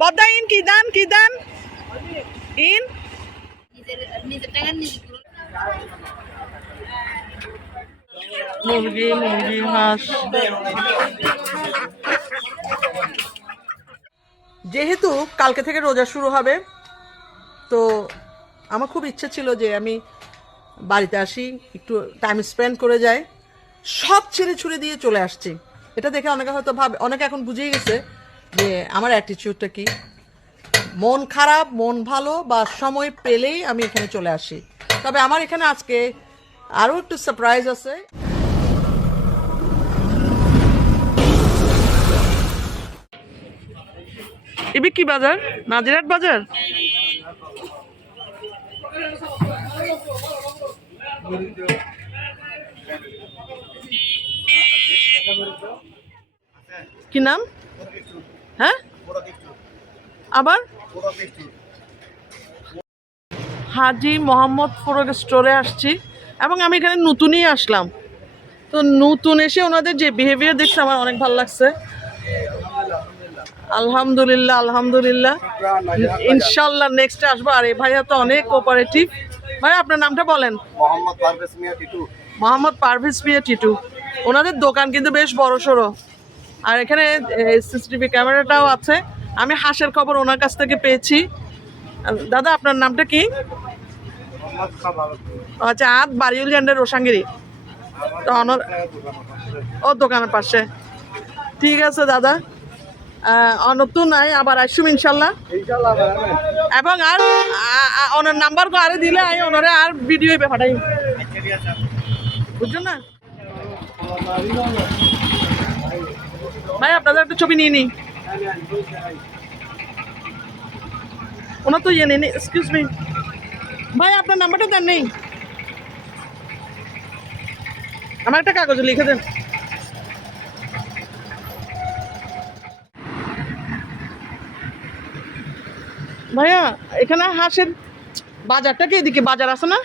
বদ্দা in কি দান in মুরগি হাঁস। যেহেতু কালকে থেকে রোজা শুরু হবে, তো আমার খুব ইচ্ছে ছিল যে আমি বাড়িতে আসি, একটু টাইম স্পেন্ড করে যাই। সব ছেড়ে ছুড়ে দিয়ে চলে আসছি। এটা দেখে অনেকে হয়তো অনেকে এখন বুঝেই গেছে যে আমার অ্যাটিটিউডটা কি। মন খারাপ, মন ভালো বা সময় পেলেই আমি এখানে চলে আসি। তবে আমার এখানে আজকে আরও একটু সারপ্রাইজ আছে। এবার কি বাজার? নাজিরহাট বাজার। কি নাম? হ্যাঁ, আবার হাজি মোহাম্মদ ফরগ স্টোরে আসছি, এবং আমি এখানে নতুনই আসলাম। তো নতুন এসে ওনাদের যে বিহেভিয়ার দেখছি আমার অনেক ভালো লাগছে। আলহামদুলিল্লাহ ইনশাল্লাহ নেক্সটে আসবো। আর এই ভাইয়া তো অনেক কোঅপারেটিভ। ভাই আপনার নামটা বলেন। মোহাম্মদ পারভেজ মিয়া টিটু। ওনাদের দোকান কিন্তু বেশ বড় সড়ো, আর এখানে সিসিটিভি ক্যামেরাটাও আছে। আমি হাঁসের খবর ওনার কাছ থেকে পেয়েছি। দাদা আপনার নামটা কি? আচ্ছা, বাড়িউল জান্ডার রোসাঙ্গিরি। তো ও দোকানের পাশে। ঠিক আছে দাদা, নতুন নাই আবার আসুম ইনশাল্লাহ। এবং আর ওনার নাম্বার আরে দিলে আমি ওনারে আর ভিডিও পাঠাই, বুঝছেন না ভাই? আপনাদের একটা ছবি নিয়ে নি। ওনার তো ইয়ে নেই। এক্সকিউজ মি ভাই, আপনার নাম্বারটা দেন নেই? আমার একটা কাগজে লিখে দেন। ভাইয়া এখানে হাঁসের বাজারটা কি এদিকে বাজার আছে না?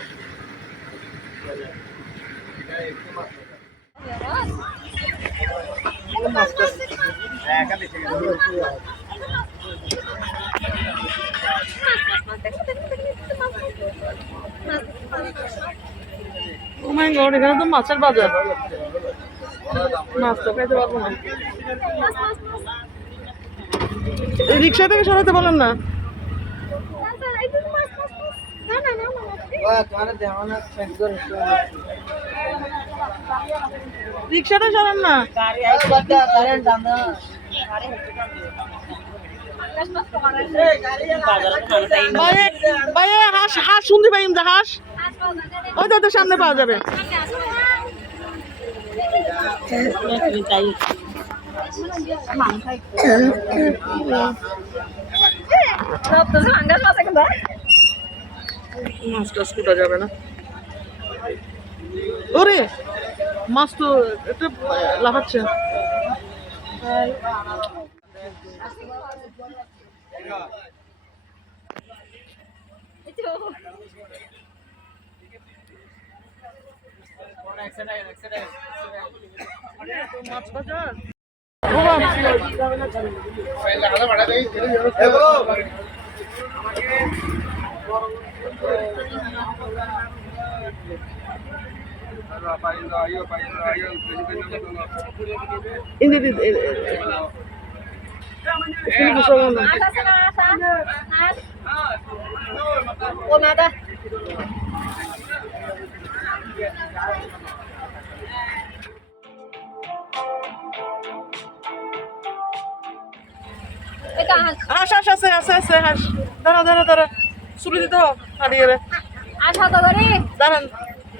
ও মাই গড, এখানে তো মাছের বাজার। মাছ তো খাইতে পারবো না। রিক্সা থেকে সরাতে বলেন না। রিক্সাটা সরান না। হাঁস হাঁস শুনতে পাই না। হাঁস ওই তো সামনে পাওয়া যাবে। মাছ টাছ কুটা যাবে না। ওরে মাছ তো এটা লাফাচ্ছে। মাছ বাজার হাঁস হাঁস আছে আছে আছে হাঁস। দাঁড়া শুরু দিতে হোক হারিয়ে দাঁড়ান।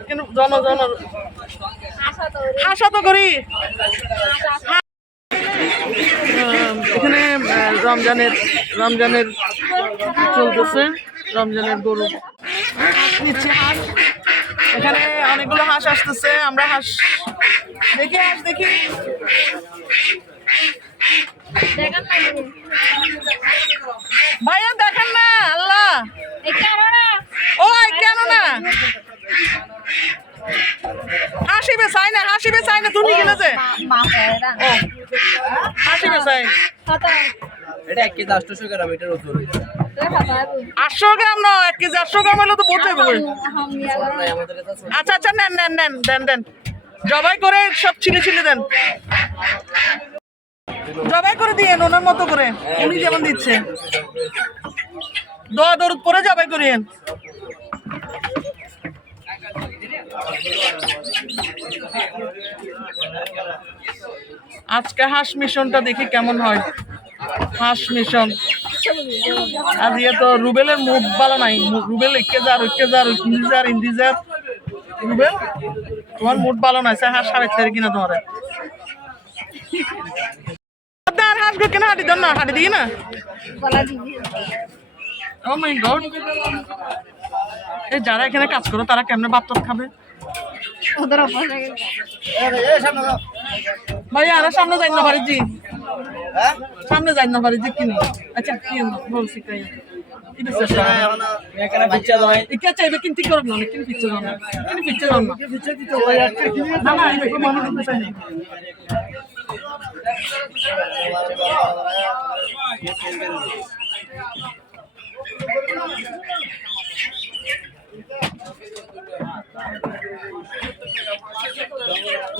কিন্তু হাঁস তো করি। এখানে রমজানের চলতেছে, রমজানের গরু নিচ্ছে হাঁস। এখানে অনেকগুলো হাঁস আসতেছে। আমরা হাঁস দেখি ভাইয়া দেখেন না। আল্লাহ ও কেন না হাসিবে চাই না তুমি গেলে যে হাসিবে চাই এটা 1 কেজি 800 গ্রাম এটার ওজন। 800 গ্রাম না, 1 কেজি 800 গ্রাম হলে তো বোঝাই বলে। আমাদের কাছে আছে। আচ্ছা আচ্ছা, নেন নেন নেন, দেন দেন, জবাই করে সব ছিঁড়ে ছিঁড়ে দেন, জবাই করে দিয়ে ওনার মতো করে উনি যেমন দিচ্ছে, দোয়া দরুদ করে জবাই করিয়েন। আজকে হাঁস মিশনটা দেখি কেমন হয়। হাঁস মিশন আজ ইয়ে তো রুবেলের মুড ভালো নাই, রুবেল ইন্দিজার রুবেল তোমার মুড ভালো নাই, হাঁস সাড়ে কিনা তোমার আর হাঁসগুলো কেন হাঁটি দেন না, হাঁটি দিই না। ও মাই গড, এই যারা এখানে কাজ করো তারা কেমনে ভাত খাবে? ভাইয়া আরে সামনে যাই না পারি জি, সামনে যাই না পারি জি কিনি। আচ্ছা কি বলছি তাই এখানে বাচ্চা দাও। ইকা চাইবে কিন্তু করব না, কিন্তু পিচ্ছে দাও না, কিন্তু পিচ্ছে দাও না, পিচ্ছে দিতে ভাই আজকে না না এই মনে করতে চাই না।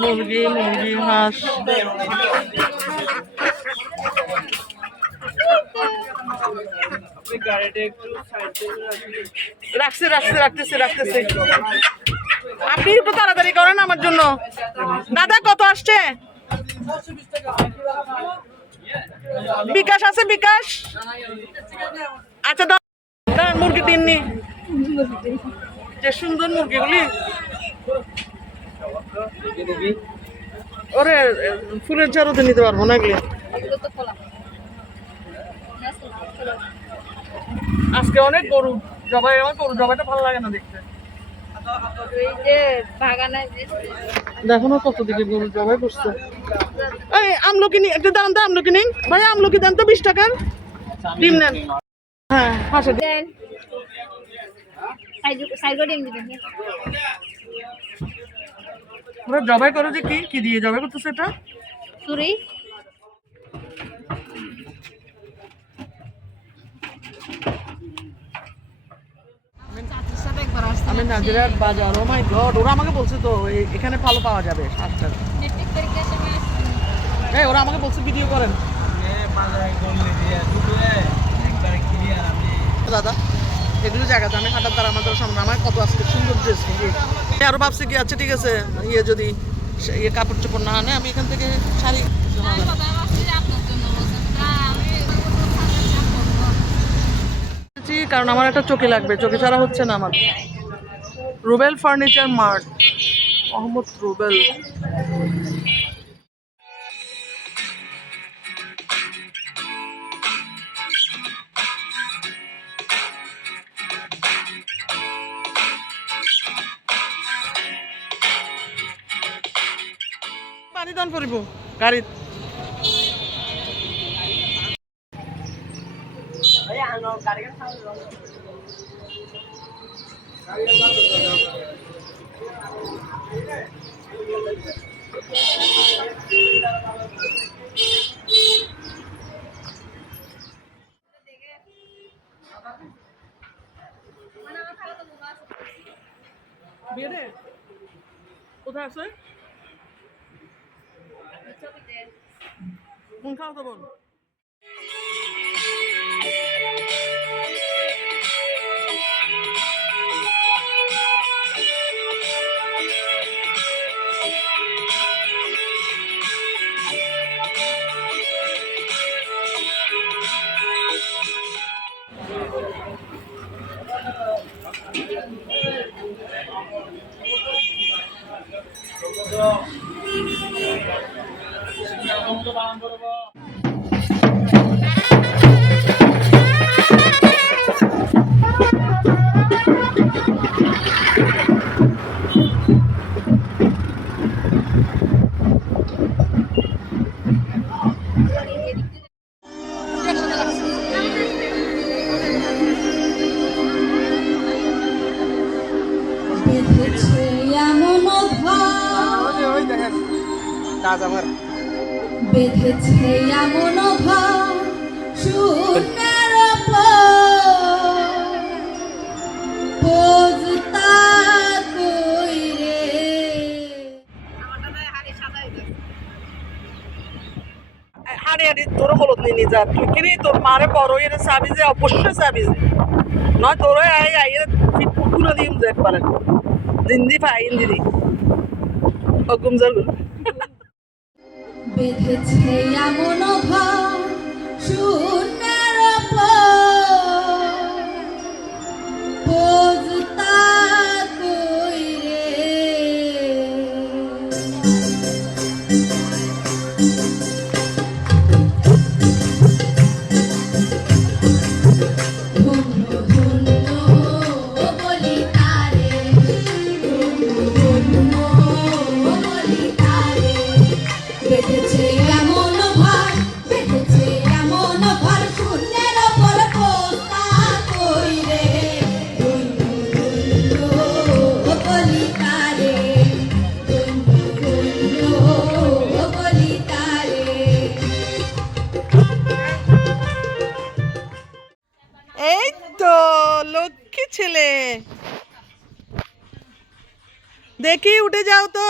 মুরগি মুরগি হাঁস রাখছি রাখছি রাখতেছি রাখতেছি, আপনি একটু তাড়াতাড়ি করেন আমার জন্য। দাদা কত আসছে? বিকাশ আছে বিকাশ? আচ্ছা দাঁড়ান, মুরগি তিননি, যে সুন্দর মুরগিগুলি, ওরে ফুলের ঝাড়ুতে নিতে পারবো না এগুলি। আজকে অনেক গরু জবাই, আমার গরু জবাইটা ভালো লাগে না দেখতে। দেখো না কত দিকে গরু জবাই করছে। এই আমলকি নি, একটা দাম তো আমলকি নিন ভাই, আমলকি দেন তো 20 টাকার, ডিম নেন। হ্যাঁ হাসে দেন, ওরা জবাই করে যে কি কি দিয়ে জবাই করতেছে এটা? চুরি। আমি নাজিরার বাজার, ও মাই গড, ওরা আমাকে বলছে তো এখানে ভালো পাওয়া যাবে হাঁসটা। এই ওরা আমাকে বলছে ভিডিও করেন। দাদা এগুলো জায়গাতে আমি হাঁটার দ্বারা আমাদের সামনে আমার কত আজকে সুন্দর ড্রেস, আরো ভাবছি কি আচ্ছা ঠিক আছে ইয়ে যদি ইয়ে কাপড় চোপড় না আনে আমি এখান থেকে শাড়ি, কারণ আমার একটা চোখে লাগবে, চোখে ছাড়া হচ্ছে না আমার। Rubel furniture mart, Mohammad Rubel. পানি দান পরিব গাড়িত। কোথায় আছে? কোন খাও তো বল। বেঁধেছে এমন ভাব আরে আরে তোর হলুদ নিয়ে যা তুই কিনে তোর মারে বড় এর চাবি যে অবশ্যই চাবি যে নয় তোর আই আই এর ফিটকুলো দিম যে একবারে জিন্দি ফাইন দিদি হুকুম জল বেঁধেছে এমন ভাব শূন্যের পোজতা কইরে ধন্য ধন্য বলি তারে ধন্য বলি তারে বেঁধেছে এমন ভার বেঁধেছে এমন ভার শূন্যের ওপর পোস্তা কইরে ধন্য ধন্য বলি তারে ধন্য ধন্য বলি তারে এই তো লক্ষ্মী ছেলে দেখি উঠে যাও তো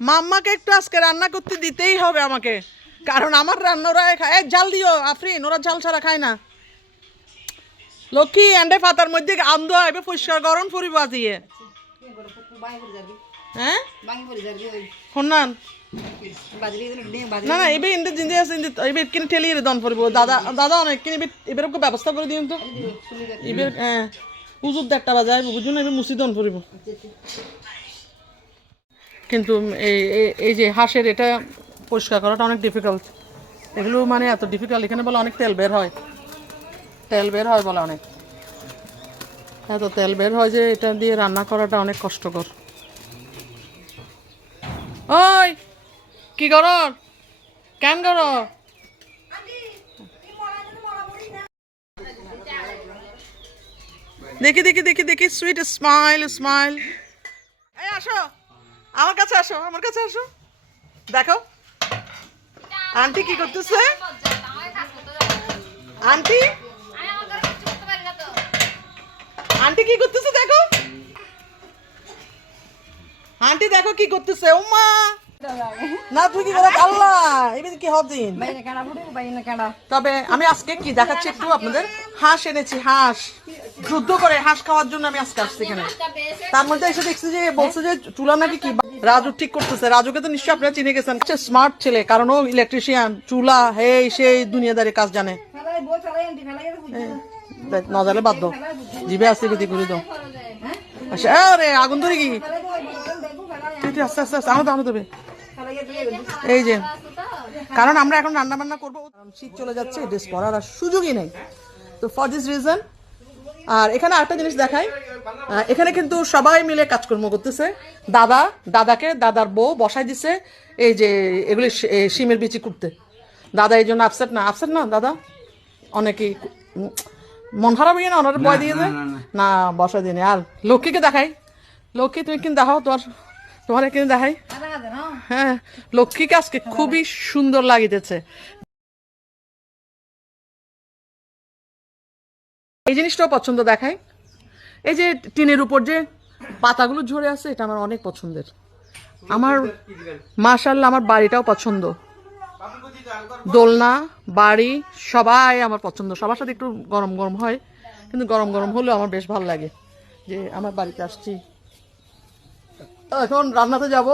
মাম্মাকে একটু আজকে রান্না করতে দিতেই হবে আমাকে কারণ আমার রান্না ওরা খায় এই জাল দিও আফরিন ওরা জাল ছাড়া খায় না লক্ষ্মী এন্ডে পাতার মধ্যে আন্দো আইবে পরিষ্কার গরম ফুরিব আজিয়ে হ্যাঁ শুনান না না এবার ইন্দে জিন্দে আছে ইন্দে এবার কিনে ঠেলিয়ে দন পড়ব দাদা দাদা অনেক কিনে এবার ব্যবস্থা করে দিন তো এবার হ্যাঁ উজুর একটা বাজায় বুঝুন এবার মুসি দন পড়ব কিন্তু এই যে হাঁসের এটা পরিষ্কার করাটা অনেক ডিফিকাল্ট এগুলো মানে এত ডিফিকাল্ট এখানে বলে অনেক তেল বের হয় বলে অনেক এত তেল বের হয় যে এটা দিয়ে রান্না করাটা অনেক কষ্টকর ওই কি কর কেন কর দেখি দেখি দেখি দেখি সুইট স্মাইল স্মাইল এই আসো আমার কাছে আসো দেখো আন্টি কি করতেছে আন্টি আন্টি কি করতেছে দেখো আন্টি দেখো কি করতেছে ওমা না তুই কি করে আল্লাহ এবার কি হদিন তবে আমি আজকে কি দেখাচ্ছি একটু আপনাদের হাঁস এনেছি হাঁস যুদ্ধ করে হাঁস খাওয়ার জন্য আমি আজকে আসছি এখানে তার মধ্যে এসে দেখছি যে বলছে যে চুলা নাকি কি রাজু ঠিক করতেছে রাজুকে তো নিশ্চয়ই আপনারা চিনে গেছেন স্মার্ট ছেলে কারণ ও ইলেকট্রিশিয়ান চুলা সেই দুনিয়াদারি কাজ জানে নজালে বাধ্য জিভে আসতে বেদি করে দাও আচ্ছা আরে আগুন ধরে কি আস্তে আস্তে আস্তে আনো দেবে এই যে কারণ আমরা এখন রান্না বান্না করবো শীত চলে যাচ্ছে ড্রেস পরার আর সুযোগই নেই তো ফর দিস রিজন আর এখানে আরেকটা জিনিস দেখাই এখানে কিন্তু সবাই মিলে কাজকর্ম করতেছে দাদাকে দাদার বউ বসাই দিছে এই যে এগুলি শিমের বিচি করতে দাদা এই জন্য আপসেট না দাদা অনেকেই মন খারাপ হয়ে না ওনার বয় দিয়ে দেয় না বসাই দিনে আর লক্ষ্মীকে দেখাই লক্ষ্মী তুমি কিন্তু দেখাও তোমার এখানে দেখাই হ্যাঁ লক্ষ্মীকে আজকে খুবই সুন্দর লাগিতেছে এই জিনিসটাও পছন্দ দেখায় এই যে টিনের উপর যে পাতাগুলো ঝরে আছে এটা আমার অনেক পছন্দের আমার মাশাআল্লাহ আমার বাড়িটাও পছন্দ দোলনা বাড়ি সবাই আমার পছন্দ সবার সাথে একটু গরম গরম হয় কিন্তু গরম গরম হলেও আমার বেশ ভালো লাগে যে আমার বাড়িতে আসছি এখন রান্নাতে যাব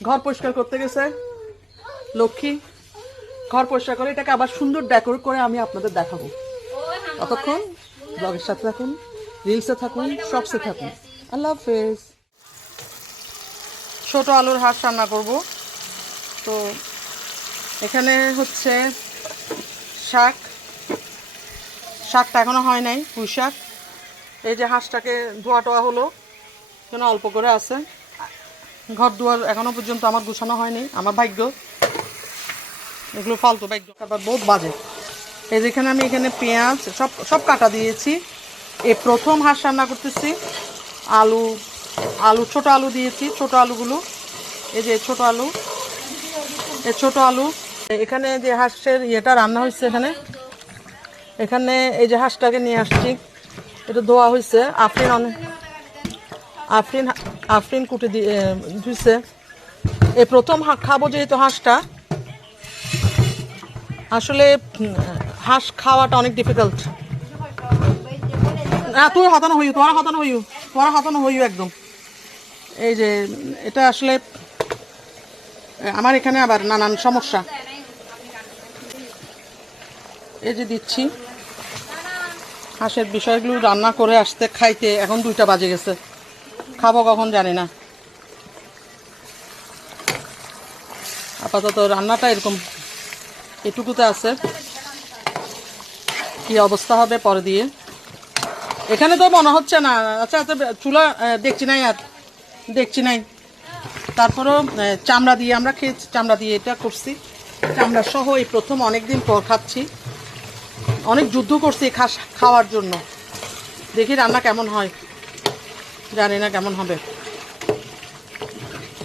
ঘর পরিষ্কার করতে গেছে লক্ষ্মী ঘর পরিষ্কার করে এটাকে আবার সুন্দর ডেকোরেট করে আমি আপনাদের দেখাবো ততক্ষণ ব্লগের সাথে থাকুন রিলসে থাকুন শর্টসে থাকুন আল্লাহ হাফেজ ছোট আলুর হাঁস রান্না করব তো এখানে হচ্ছে শাকটা এখনো হয় নাই পুঁই শাক এই যে হাঁসটাকে ধোয়া টোয়া হলো কেন অল্প করে আছে ঘর দুয়ার এখনো পর্যন্ত আমার গুছানো হয়নি আমার ভাগ্য এগুলো ফালতু ভাগ্য আবার বহুত বাজে এই যেখানে আমি এখানে পেঁয়াজ সব কাটা দিয়েছি এই প্রথম হাঁস রান্না করতেছি আলু ছোট আলু দিয়েছি ছোট আলুগুলো এই যে ছোট আলু এখানে যে হাঁসের ইয়েটা রান্না হয়েছে এখানে এই যে হাঁসটাকে নিয়ে আসছি এটা ধোয়া হয়েছে আফরিন কুটে দিয়ে ধুইছে এই প্রথম খাবো যেহেতু হাঁসটা আসলে হাঁস খাওয়াটা অনেক ডিফিকাল্ট। হ্যাঁ তুই হতানো হইও, তোরা হতানো হইও একদম। এই যে এটা আসলে আমার এখানে আবার নানান সমস্যা। এই যে দিচ্ছি হাঁসের বিষয়গুলো রান্না করে আসতে খাইতে এখন 2টা বাজে গেছে, খাবো কখন জানি না। আপাতত রান্নাটা এরকম এটুকুতে আছে, কি অবস্থা হবে পরে দিয়ে। এখানে তো মনে হচ্ছে না, আচ্ছা আচ্ছা চুলা দেখছি নাই। তারপরেও চামড়া দিয়ে আমরা খেয়েছি, চামড়া দিয়ে এটা করছি, চামড়া সহ এই প্রথম অনেকদিন পর খাচ্ছি। অনেক যুদ্ধ করছি খাওয়ার জন্য, দেখি রান্না কেমন হয়, জানি না কেমন হবে,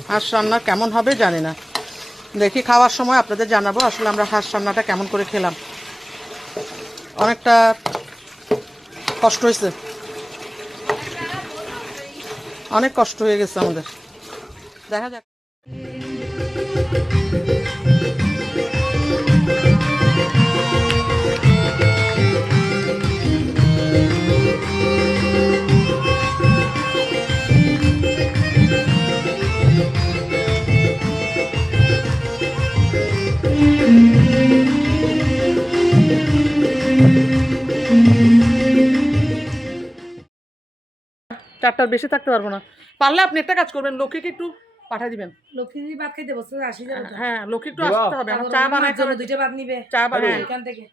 হাঁস রান্না কেমন হবে জানি না। দেখি খাওয়ার সময় আপনাদের জানাবো আসলে আমরা হাঁস রান্নাটা কেমন করে খেলাম। অনেকটা কষ্ট হয়েছে, অনেক কষ্ট হয়ে গেছে আমাদের। দেখা যাক। চারটার বেশি থাকতে পারবো না। পারলে আপনি একটা কাজ করবেন, লক্ষ্মীকে একটু পাঠিয়ে দিবেন। লক্ষ্মী ভাত খাইতে বসে আসি যাবে তো। হ্যাঁ লক্ষ্মী একটু আসতে হবে, আমার চা বানাই জন্য 2টা ভাত নিবে, চা বানাই এখান থেকে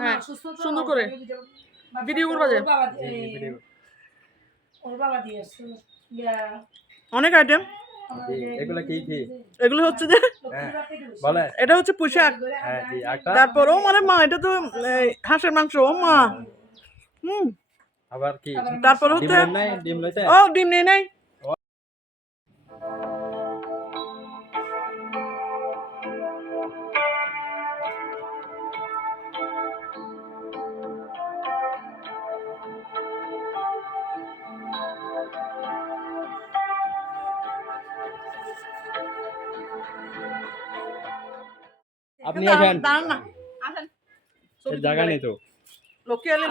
হ্যাঁ অসুস্থ তো, সুন্দর করে ভিডিও করবা যে। ওর বাবা দিয়ে আসছে অনেক আইটেম। এগুলো কি কি? এগুলো হচ্ছে যে বলে এটা হচ্ছে পুঁইশাক, হ্যাঁ জি একটা তারপর ও মানে মা এটা তো হাঁসের মাংস, ও মা আবার কি তারপর ডিম হচ্ছে লেন নাই ডিম লইতে ও ডিম নেই নাই। আপনি আসেন, দাঁড়ান না, এর জায়গা নেই তো। লক্ষ্মী এলে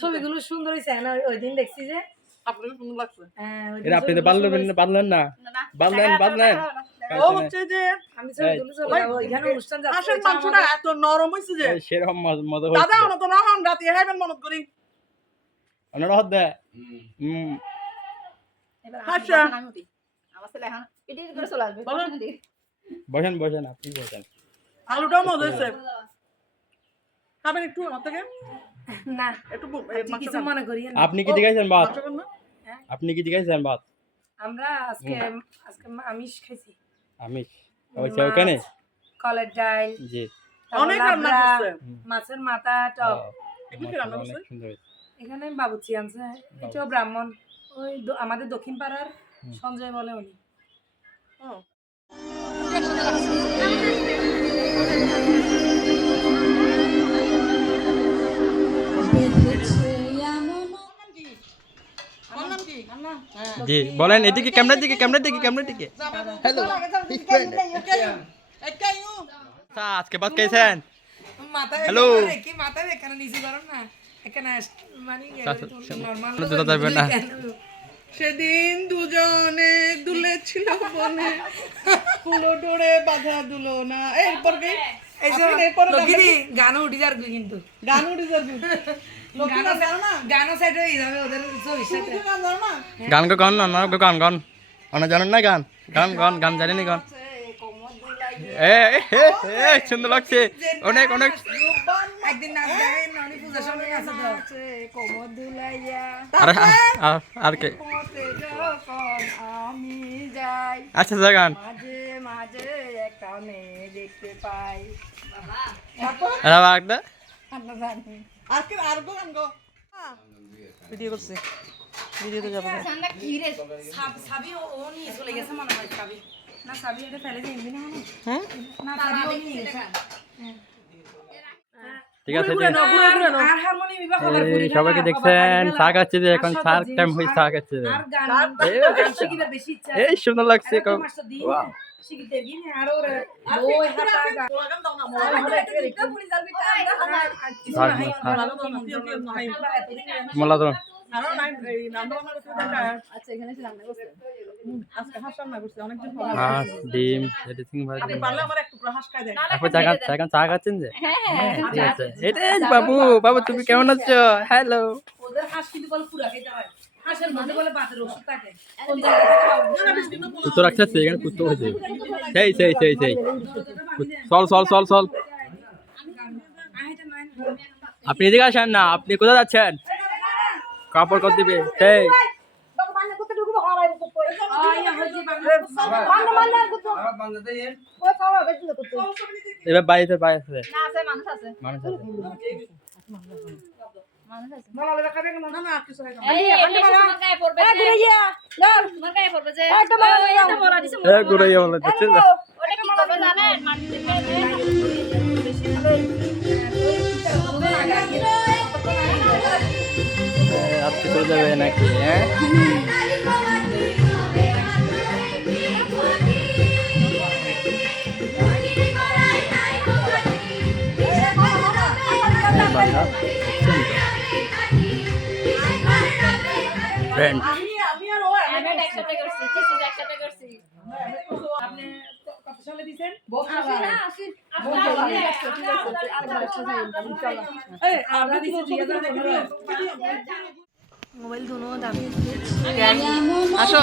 ছবিগুলো সুন্দর হয়েছে না, ওই দিন দেখছি যে আপনার সুন্দর লাগছে। হ্যাঁ, ওই দিন এটা আপনি তো ছবিগুলো সুন্দর বাদলেন না, বাদলেন ও হচ্ছে যে আমি ছবিগুলো চলে যাবো, ওইখানে অনুষ্ঠান যাচ্ছে, হাঁসের মাংসটা এত নরম হয়েছে যে সেরকম মজা দাদা হচ্ছে। অনত না হন রাতে হাইবেন মনত করি। আপনারা হদ দে হাঁসা বলেন, বসেন আপনি বসেন। আলুটাও মজা হয়েছে, খাবেন একটু আমার থেকে না একটু কিছু মনে করি না। আপনি কি দিগাইছেন ভাত? মাংস খান না? আপনি কি দিগাইছেন ভাত? আমরা আজকে আমিষ খাইছি, আমি ওখানে কলের ডাল, জি অনেক রান্না করছে। মাছের মাথা টক, এগুলো কি রান্না করছে? অনেক সুন্দর হয়েছে। এখানে বাবুচি আনছে, এটাও ব্রাহ্মণ, ওই আমাদের দক্ষিণ পাড়ার সঞ্জয় বলে উনি। ও বেঁধেছে এমন বললাম কি জি বলেন, এদিকে ক্যামেরার দিকে হ্যালো। আজকে ভাত খাইছেন? মাথায় হ্যালো। কি মাথায় এখানে নিচে করো না, এখানে মানে নরমাল জুতা যাবে না। সেদিন দুজনে দুলেছিল বনে, ফুলো ডোরে বাঁধা দুলো না। এরপর কি এই যে লক্ষ্মী গানও উঠি যার কিন্তু গান উঠে যাবে। লক্ষ্মী গান জানো না? গানও সাইড হয়ে যাবে ওদের ছবির সাথে। লক্ষ্মী গান জানো না? গান অনেক জানেন না? গান জানেন গান? সুন্দর লাগছে, অনেক একদিন নাচ দেখেন, উনি পূজার সময় নাচে তো কোমর দুলাইয়া আর কে যখন আমি যাই আচ্ছা গান মাঝে মাঝে একটা মেয়ে দেখতে পাই। আর কি আর গো গান গো। ভিডিও করছে, ভিডিওতে যাবো না। সাবি ও নিয়ে চলে গেছে মনে হয়, সাবি না, সাবি এটা ফেলে দিয়ে এমনি না মনে হয়। হ্যাঁ না সাবি ও নিয়ে গেছে। ঠিক আছে ঘুরে নাও, ঘুরে ঘুরে নাও। আর হারমোনিয়াম বিভাগ খবর করি না, সবাইকে দেখছেন চা খাচ্ছে যে এখন চার টাইম হয়ে চা খাচ্ছে। আর গান শিখিবার বেশি ইচ্ছা এই সুন্দর লাগছে। মাস্টার দিন শিখিতে গিয়ে আর ওর ওই হাতা গান দাও না। মোলা তো হাঁস ডিম এডিসিং ভাজি আপনি চা খাচ্ছেন যে ঠিক আছে এটাই বাবু বাবু তুমি কেমন আছো হ্যালো ওদের হাঁস কিন্তু বলে পুরা খেতে হয় হাঁসের মধ্যে বলে বাতের ওষুধ থাকে কুত্তো রাখছে এখানে কুত্তো হয়েছে সেই চল আপনি এদিকে আসেন না আপনি কোথায় যাচ্ছেন কাপড় কর দিবে সেই এবার বাড়িতে বাইরে মানুষ আছে ঘুরাইয়া বলে দিচ্ছে আপনি চলে যাবে নাকি হ্যাঁ ফ্রেন্ড মোবাইল দুনো দামি আসো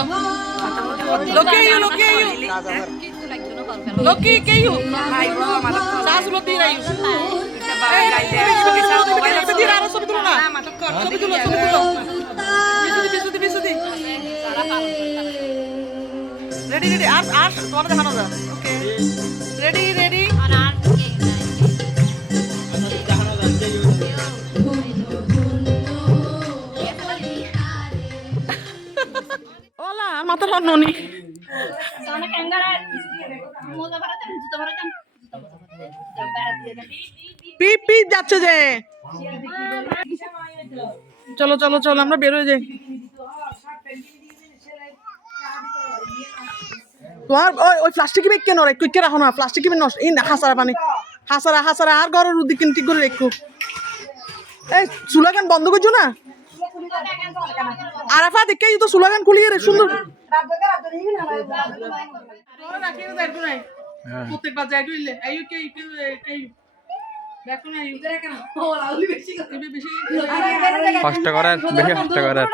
লোকে কেউ চাষগুলো দিয়ে রাই ছবি তুলো না ছবি তুলো বিশুদি রেডি আস তোমার দেখানো যা ওকে রেডি ওলা মাথা ননি পি যাচ্ছে যে চলো আমরা বের হয়ে যাই তোমার ওই প্লাস্টিক ব্যাগ কেন রে কুইকে রাখো না প্লাস্টিক ব্যাগ নষ্ট এই হাসারা পানি হাসারা আর ঘরের উদ্দিক কিন্তু ঠিক করে রেখো এই স্লোগান বন্ধ করছো না আরাফা দেখে তো স্লোগান খুলিয়ে রে সুন্দর প্রত্যেকবার যাই তুইলে আইও কে কষ্ট করার বেশি কষ্ট করার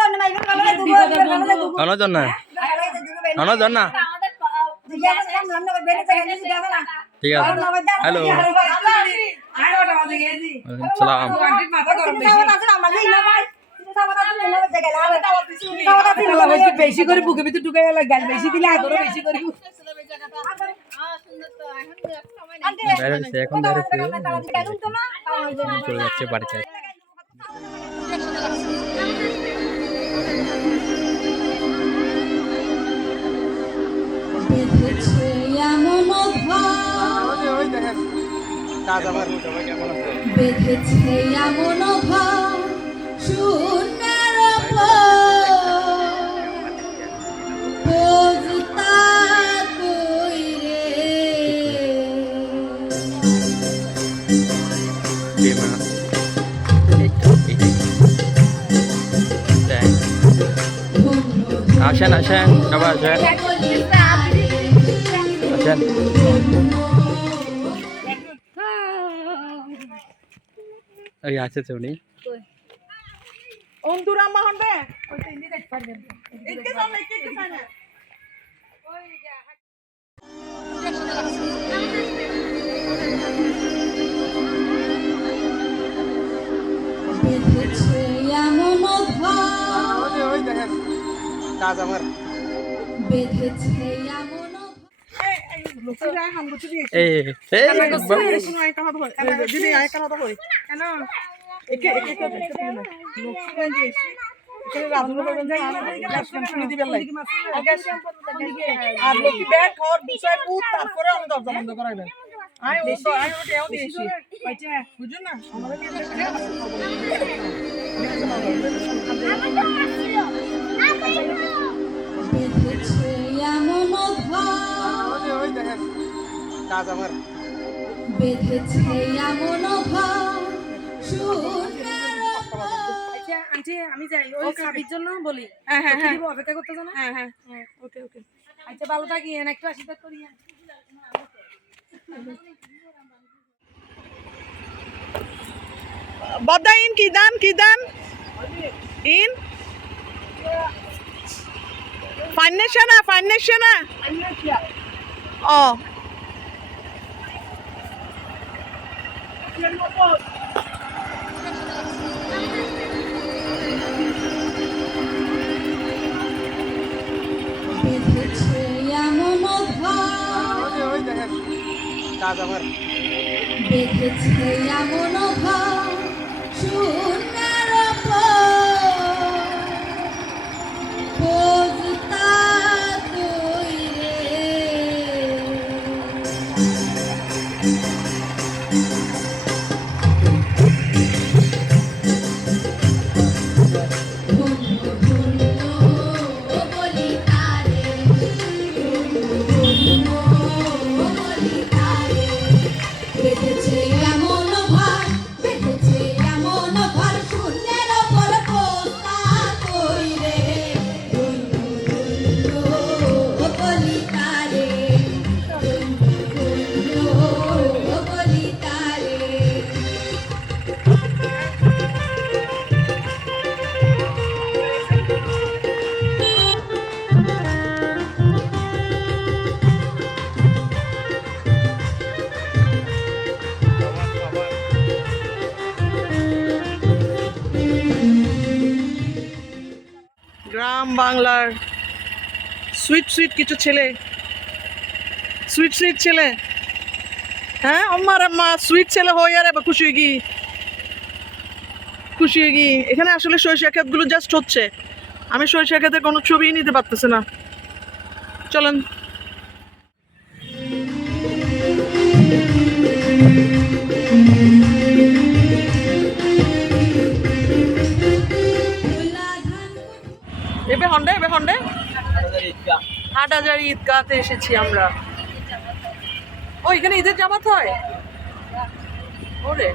অনজন না ঠিক আছে হ্যালো সালাম বেশি করে বুকে ভিতরে ঢুকে গেল গাল বেশি দিলে আদরও বেশি করে এখন চলে যাচ্ছে বাড়িতে বেঁধেছে এমন ভাব শূন্যের বুঝতা কইরে আসেন সবাই আসেন ওই আছে তো উনি অন্তরা আম্মা হন্ডে ওই তো ইন্দি দেখতে পারবেন এদিকে যাও না এদিকে যাও না বেঁধেছে এমন ভাব ওই দেখেন কাজ আমার বেঁধেছে এমন লোকটা হাম গুছি দিয়েছে এই শুনো আই কানা তো দিদি আই কানা তো হই কেন একে লোকটা দিয়েছে এখানে রাজুর বাগান যায় গ্যাস শুনি দিবেন লাই আর লোকি ব্যাগ খাওয়ার বিষয় পুত তারপরে আমি দরজা বন্ধ করাইবেন আই ওটাও দিয়েছি কইছে বুঝুন না আমাদের কি বেঁধেছে এমন ভাব ওই দেখেন কাজ আমার বেঁধেছে এমন ভাব শূন্যের আচ্ছা আন্টি আমি যাই ওই সাবির জন্য বলি হ্যাঁ, হ্যাঁ, হ্যাঁ। দিব অপেক্ষা করতেছ না হ্যাঁ হ্যাঁ ওকে ওকে আচ্ছা ভালো থাকি একটু আশীর্বাদ করি Bobda in Kidan in Fine na oh বেঁধেছে এমন ভাব বেঁধেছে এমন ভাব শূন্যের বোঝতা তুই রে ধন্য ধন্য বলি তারে ধন্য বলি তারে বেঁধেছে এমন ভার বেঁধেছে এমন ভার শূন্যের ওপর পোস্তা কই রে ধন্য ধন্য বলি তারে ধন্য ধন্য বলি তারে গ্রাম বাংলার সুইট কিছু ছেলে সুইট ছেলে হ্যাঁ আমার আম্মা সুইট ছেলে হয়ে আর এবার খুশি হয়ে গি এখানে আসলে সরিষা ক্ষেতগুলো জাস্ট হচ্ছে আমি সরিষা ক্ষেতের কোনো ছবিই নিতে পারতেছি না চলেন তুলা ধান এবে হন্ডে হাটহাজারী ঈদগাতে এসেছি আমরা ও এখানে ঈদের জামাত হয় ওরে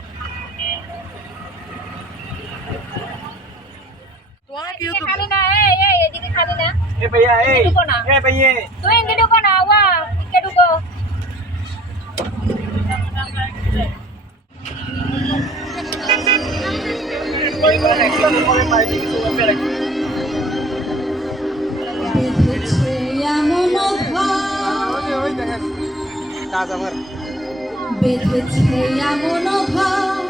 তোমার কি হতো খাবি না এই এদিকে খাবি না ए भैया ए ঢুকো না ए भैया তুই এদিকে ঢুকো না ওয়া এদিকে ঢুকো বেঁধেছে এমন ভাব বেঁধেছে এমন ভাব